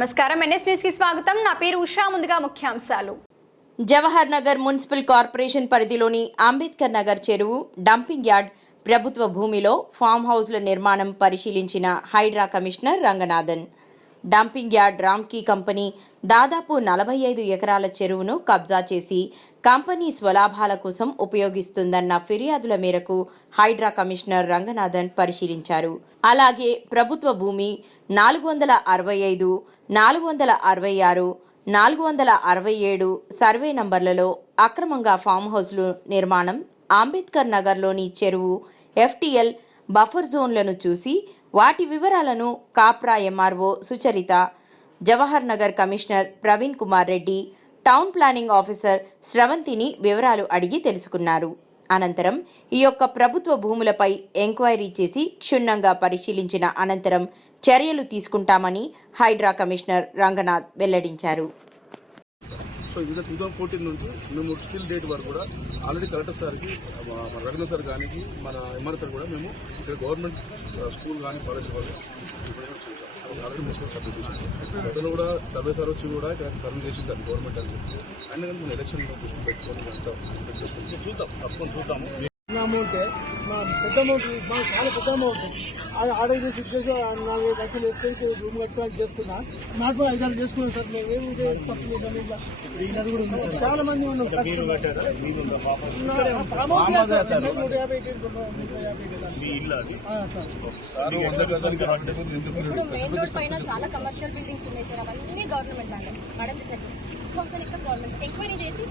నమస్కారం. ఎన్ఎస్ న్యూస్కి స్వాగతం. నా పేరు ఉషా. ముందుగా ముఖ్యాంశాలు. జవహర్ నగర్ మున్సిపల్ కార్పొరేషన్ పరిధిలోని అంబేద్కర్ నగర్ చెరువు డంపింగ్ యార్డ్ ప్రభుత్వ భూమిలో ఫామ్ హౌస్ల నిర్మాణం పరిశీలించిన Hydraa commissioner Ranganathan. Dumping yard Ramky company దాదాపు నలభై ఐదు ఎకరాల చెరువును కబ్జా చేసి కంపెనీ స్వలాభాల కోసం ఉపయోగిస్తుందన్న ఫిర్యాదుల మేరకు హైడ్రా కమిషనర్ రంగనాథన్ పరిశీలించారు. అలాగే ప్రభుత్వ భూమి నాలుగు వందల అరవై ఐదు నాలుగు వందల అరవై ఆరు నాలుగు వందల అరవై ఏడు సర్వే నంబర్లలో అక్రమంగా ఫామ్ హౌస్లు నిర్మాణం అంబేద్కర్ నగర్లోని చెరువు ఎఫ్టీఎల్ బఫర్ జోన్లను చూసి వాటి వివరాలను Kapra MRO Sucharitha Jawahar Nagar commissioner Praveen Kumar Reddy town planning officer స్రవంతిని వివరాలు అడిగి తెలుసుకున్నారు. అనంతరం ఈ యొక్క ప్రభుత్వ భూములపై ఎంక్వైరీ చేసి క్షుణ్ణంగా పరిశీలించిన అనంతరం చర్యలు తీసుకుంటామని హైడ్రా కమిషనర్ రంగనాథ్ వెల్లడించారు. సో ఇది టూ థౌసండ్ ఫోర్టీన్ నుంచి మేము స్టిల్ డేట్ వరకు కూడా ఆల్రెడీ కలెక్టర్ సార్కి మన రవీంద్ర సార్ కానీ మన ఎంఆర్ సార్ కూడా మేము ఇక్కడ గవర్నమెంట్ స్కూల్ కానీ కాలేజ్ వాళ్ళు ఆల్రెడీ మున్సిపల్ సబ్మిట్ గతంలో కూడా సర్వే సార్ వచ్చి కూడా ఇక్కడ సర్వే చేసేసారు గవర్నమెంట్ అని చెప్పి అండ్ మేము ఎలక్షన్ దృష్టి పెట్టుకొని అంతా చూద్దాం తప్పకుండా చూద్దాము. చిన్న పెద్ద అమౌంట్ మాకు చాలా పెద్ద అమౌంట్ అది ఆర్డర్ చేసి ఇచ్చేసి నాలుగైదు లక్షలు వేసుకొని రూమ్ కట్టుకోవాలి చేసుకున్నా. నాకు కూడా ఐదారు చేసుకున్నాం సార్. మేము ఏమి తప్పు లేదని. చాలా మంది ఉన్నాం నా- ఫామ్ హౌస్ లేదు సార్. నూట యాభై తీసుకున్నాం, నూట యాభై కదా. ఆ, సార్. ఇప్పుడు మెయిన్ రోడ్ పైన చాలా కమర్షియల్ బిల్డింగ్స్ ఉన్నాయి సార్. అవన్నీ గవర్నమెంట్ మేడం ఎంక్వైరీ చేసి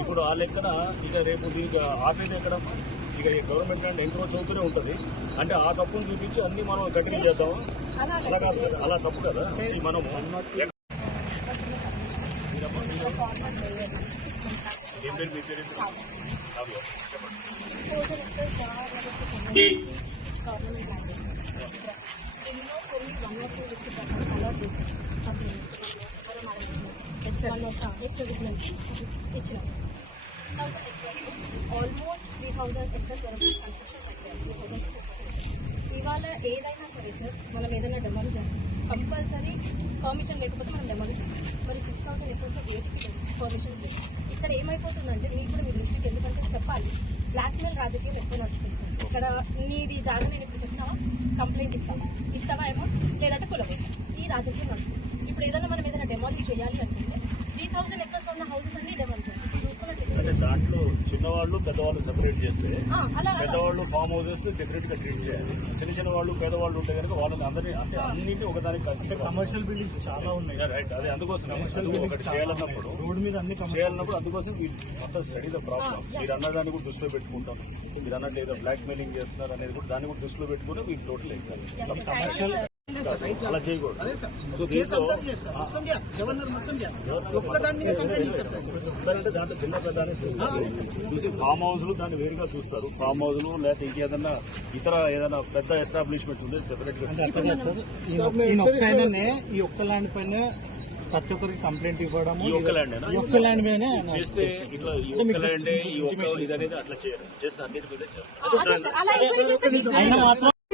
ఇప్పుడు ఆ లెక్కన ఇక రేపు దీనికి ఆఫీస్ ఎక్కడ ఇక ఈ గవర్నమెంట్ ల్యాండ్ ఎంక్రోచ్ అవుతూనే ఉంటుంది అంటే ఆ తప్పును చూపించి అన్ని మనం గట్టిగా చేద్దామా అలా అలా కాదు సార్ అలా తప్పు కదా ఇది మనము ఏం పేరు మీ పేరు ఏం పేరు? కావ్య. గవర్నమెంట్ ల్యాండ్ దీనిలో కొన్ని వన్ ఆఫ్ టూ డిస్ట్రిక్ట్ అక్కడ అలాట్ చేశారు ఇచ్చిన ఆల్మోస్ట్ త్రీ థౌజండ్ ఎకర్స్ వరకు కన్స్ట్రక్షన్ అయిపోయాయి ఇవాళ ఏదైనా సరే సార్ మనం ఏదైనా డెమాలిషన్ కంపల్సరీ పర్మిషన్ లేకపోతే మనం డెమాలిషన్ మరి సిక్స్ థౌసండ్ ఎకర్స్ ఎయిట్కి పర్మిషన్స్ లేదు. ఇక్కడ ఏమైపోతుందంటే మీకు కూడా మీ దృష్టికి ఎందుకంటే చెప్పాలి బ్లాక్మెయిల్ రాజకీయం ఎక్కువ నడుస్తుంది. ఇక్కడ నీది జాగా నేను ఇప్పుడు చెప్పినావా కంప్లైంట్ ఇస్తావా ఇస్తావా అమౌంట్ లేదంటే కులవే. ఈ రాజకీయం నడుస్తుంది. ఇప్పుడు ఏదైనా మనం ఏదైనా డెమాలిష్ చేయాలి అనుకుంటే త్రీ థౌసండ్ ఎకర్స్ ఉన్న హౌసెస్ అన్ని డెమాలిష్ చేయాలి అంటే దాంట్లో చిన్నవాళ్ళు పెద్దవాళ్ళు సెపరేట్ చేస్తే పెద్దవాళ్ళు ఫామ్ హౌసెస్ డెఫినెట్గా ట్రీట్ చేయాలి. చిన్న చిన్న వాళ్ళు పేదవాళ్ళు ఉంటే కనుక వాళ్ళని అందరినీ అంటే అన్నింటినీ ఒకదానికి కమర్షియల్ బిల్డింగ్స్ చాలా ఉన్నాయి. రైట్ అదే అందుకోసం ఒకటి చేయాలన్నప్పుడు రోడ్ మీద అన్ని చేయాలన్నప్పుడు అందుకోసం మీరు మొత్తం స్టడీ ద ప్రాబ్లం మీరు అన్నదాన్ని కూడా దృష్టిలో పెట్టుకుంటాం. మీరు అన్నట్టు ఏదో బ్లాక్ మెయిలింగ్ చేస్తున్నారు అనేది కూడా దాన్ని కూడా దృష్టిలో పెట్టుకుని మీకు టోటల్ ఎగ్జామ్ అలా చేయకూడదు. సో దీంట్లో అంటే దాంట్లో చిన్న పెద్ద అనేది చూస్తారు. చూసి ఫామ్ హౌస్లు దాన్ని వేరుగా చూస్తారు. ఫామ్ హౌస్లు లేకపోతే ఇంకేదన్నా ఇతర ఏదైనా పెద్ద ఎస్టాబ్లిష్మెంట్ ఉంది సెపరేట్గా ఈ ఒక్క ఆయననే ఈ ఒక్క ల్యాండ్ పైన ప్రతి ఒక్కరికి కంప్లైంట్ ఇవ్వడము ఈ ఒక్క ల్యాండ్ ఈ ఒక్క ల్యాండ్ మీదనే చేస్తే ఇట్లా ఈ ఒక్క ల్యాండ్ ఈ ఒక్క ఇది అనేది అట్లా చేయరు. చేస్తే అన్నిటి మీద చేస్తారు. అదే సార్ అలా ఎంక్వైరీ చేస్తే మీకు అయినా మాత్రం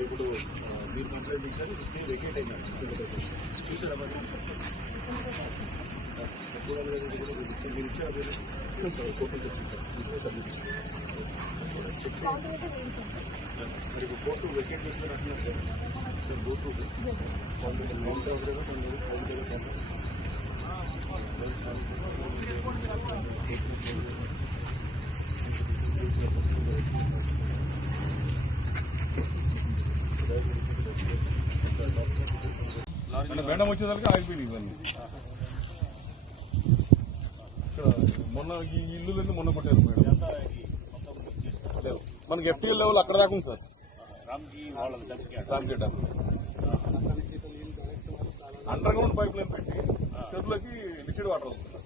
ఇప్పుడు మీరు కంప్లైంట్ ఇచ్చారు స్టే వెకేట్ అయింది చూసారా మరి మీరు ఇచ్చారు. మీరు ఇచ్చారు మరి కోర్టు వెకేట్ చేస్తున్నారు అంటున్నారు కదా సార్ కోర్టు కొంచెం మేడం వచ్చేసరికి ఆగిపోయింది ఇవన్నీ. మొన్న ఈ ఇల్లు మొన్న కొట్టారు లేవు మనకి ఎఫ్టీఎల్ లెవెల్ అక్కడ దాకా ఉంది సార్. రామ్గేట్ అండర్ గ్రౌండ్ పైప్ లైన్ పెట్టి చెరువులకి లిక్విడ్ వాటర్ వస్తుంది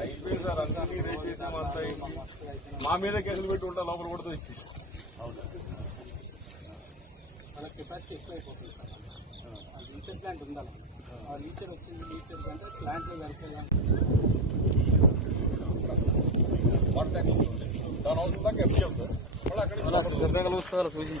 అయిపోయింది సార్ రేట్. మా మీద కేసులు పెట్టి ఉంటా లోపల కూడా ఇచ్చి. కెపాసిటీ ఎక్కువ అయిపోతుంది సార్. ప్లాంట్ ఉండాలి. ఆ లీచర్ వచ్చింది లీచర్ కంటే ప్లాంట్లో కలిపే వాటర్ ట్యాంక్ ఉంటుంది దాని అవసరం దాకా ఎఫ్టీఎల్ సార్ మళ్ళీ అక్కడ శ్రద్ధ కలుగుతారు చూసి